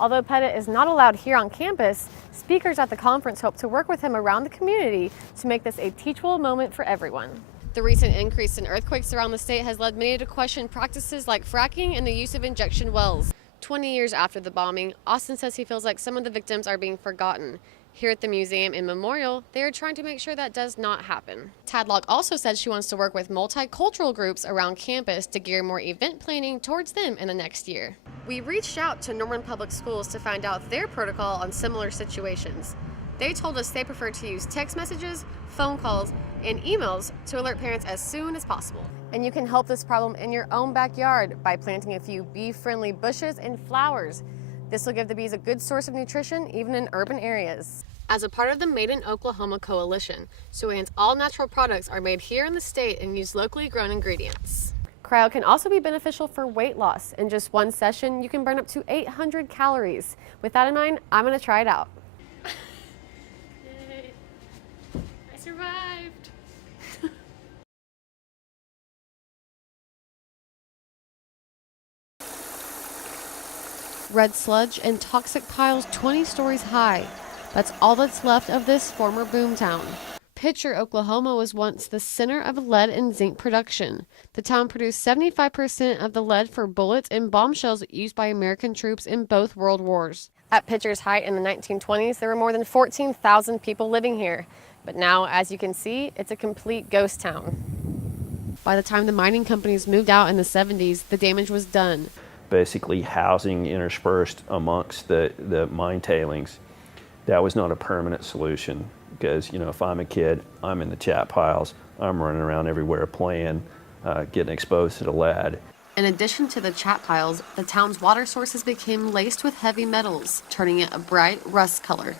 Although Pettit is not allowed here on campus, speakers at the conference hope to work with him around the community to make this a teachable moment for everyone. The recent increase in earthquakes around the state has led many to question practices like fracking and the use of injection wells. 20 years after the bombing, Austin says he feels like some of the victims are being forgotten. Here at the museum and memorial, they are trying to make sure that does not happen. Tadlock also said she wants to work with multicultural groups around campus to gear more event planning towards them in the next year. We reached out to Norman Public Schools to find out their protocol on similar situations. They told us they prefer to use text messages, phone calls, and emails to alert parents as soon as possible. And you can help this problem in your own backyard by planting a few bee-friendly bushes and flowers. This will give the bees a good source of nutrition even in urban areas. As a part of the Made in Oklahoma Coalition, Suan's all-natural products are made here in the state and use locally grown ingredients. Cryo can also be beneficial for weight loss. In just one session, you can burn up to 800 calories. With that in mind, I'm going to try it out. Yay! I survived! Red sludge and toxic piles 20 stories high. That's all that's left of this former boomtown. Pitcher, Oklahoma was once the center of lead and zinc production. The town produced 75% of the lead for bullets and bombshells used by American troops in both world wars. At Pitcher's height in the 1920s, there were more than 14,000 people living here. But now, as you can see, it's a complete ghost town. By the time the mining companies moved out in the 70s, the damage was done. Basically housing interspersed amongst the mine tailings. That was not a permanent solution because, if I'm a kid, I'm in the chat piles, I'm running around everywhere playing, getting exposed to the lead. In addition to the chat piles, the town's water sources became laced with heavy metals, turning it a bright rust color.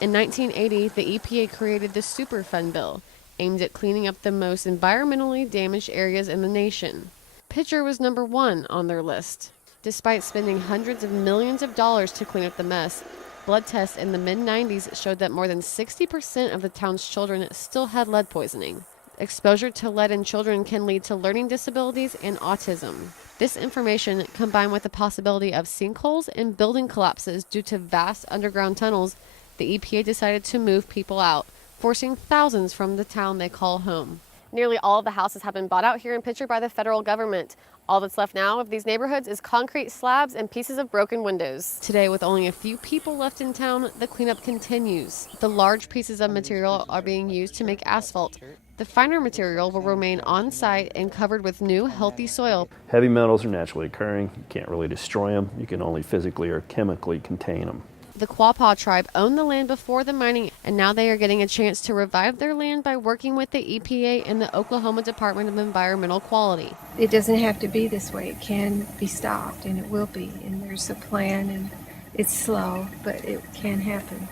In 1980, the EPA created the Superfund bill, aimed at cleaning up the most environmentally damaged areas in the nation. Pitcher was number 1 on their list. Despite spending hundreds of millions of dollars to clean up the mess, blood tests in the mid-90s showed that more than 60% of the town's children still had lead poisoning. Exposure to lead in children can lead to learning disabilities and autism. This information, combined with the possibility of sinkholes and building collapses due to vast underground tunnels, the EPA decided to move people out, forcing thousands from the town they call home. Nearly all of the houses have been bought out here in Pitcher by the federal government. All that's left now of these neighborhoods is concrete slabs and pieces of broken windows. Today, with only a few people left in town, the cleanup continues. The large pieces of material are being used to make asphalt. The finer material will remain on site and covered with new, healthy soil. Heavy metals are naturally occurring. You can't really destroy them. You can only physically or chemically contain them. The Quapaw tribe owned the land before the mining, and now they are getting a chance to revive their land by working with the EPA and the Oklahoma Department of Environmental Quality. It doesn't have to be this way. It can be stopped, and it will be. And there's a plan, and it's slow, but it can happen.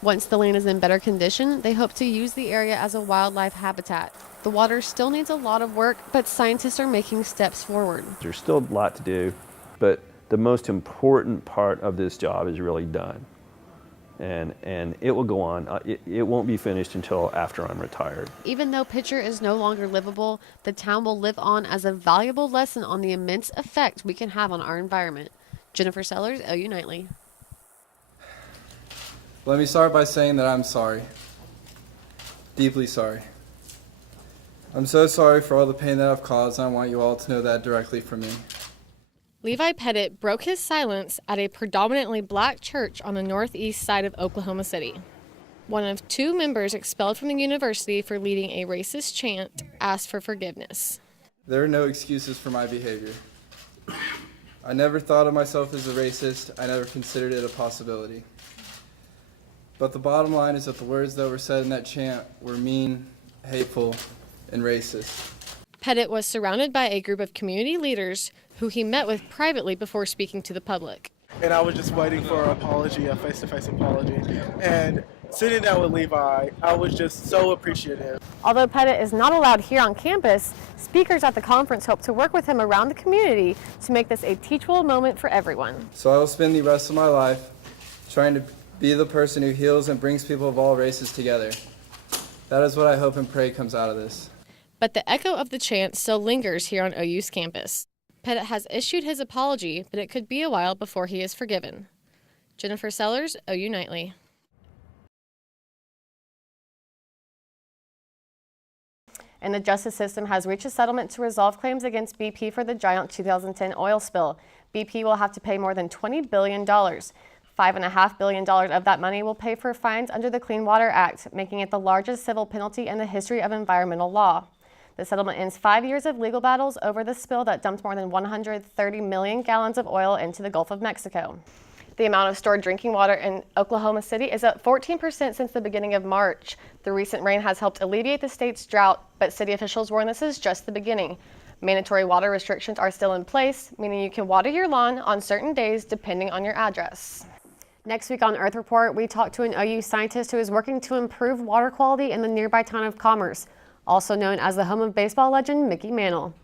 Once the land is in better condition, they hope to use the area as a wildlife habitat. The water still needs a lot of work, but scientists are making steps forward. There's still a lot to do, but the most important part of this job is really done. And it will go on. It won't be finished until after I'm retired. Even though Pitcher is no longer livable, the town will live on as a valuable lesson on the immense effect we can have on our environment. Jennifer Sellers, OU Nightly. Let me start by saying that I'm sorry. Deeply sorry. I'm so sorry for all the pain that I've caused, and I want you all to know that directly from me. Levi Pettit broke his silence at a predominantly black church on the northeast side of Oklahoma City. One of 2 members expelled from the university for leading a racist chant asked for forgiveness. There are no excuses for my behavior. I never thought of myself as a racist. I never considered it a possibility. But the bottom line is that the words that were said in that chant were mean, hateful, and racist. Pettit was surrounded by a group of community leaders who he met with privately before speaking to the public. And I was just waiting for an apology, a face-to-face apology. And sitting down with Levi, I was just so appreciative. Although Pettit is not allowed here on campus, speakers at the conference hope to work with him around the community to make this a teachable moment for everyone. So I will spend the rest of my life trying to be the person who heals and brings people of all races together. That is what I hope and pray comes out of this. But the echo of the chant still lingers here on OU's campus. Pettit has issued his apology, but it could be a while before he is forgiven. Jennifer Sellers, OU Nightly. And the justice system has reached a settlement to resolve claims against BP for the giant 2010 oil spill. BP will have to pay more than $20 billion. $5.5 billion of that money will pay for fines under the Clean Water Act, making it the largest civil penalty in the history of environmental law. The settlement ends 5 years of legal battles over the spill that dumped more than 130 million gallons of oil into the Gulf of Mexico. The amount of stored drinking water in Oklahoma City is up 14% since the beginning of March. The recent rain has helped alleviate the state's drought, but city officials warn this is just the beginning. Mandatory water restrictions are still in place, meaning you can water your lawn on certain days depending on your address. Next week on Earth Report, we talk to an OU scientist who is working to improve water quality in the nearby town of Commerce, also known as the home of baseball legend Mickey Mantle.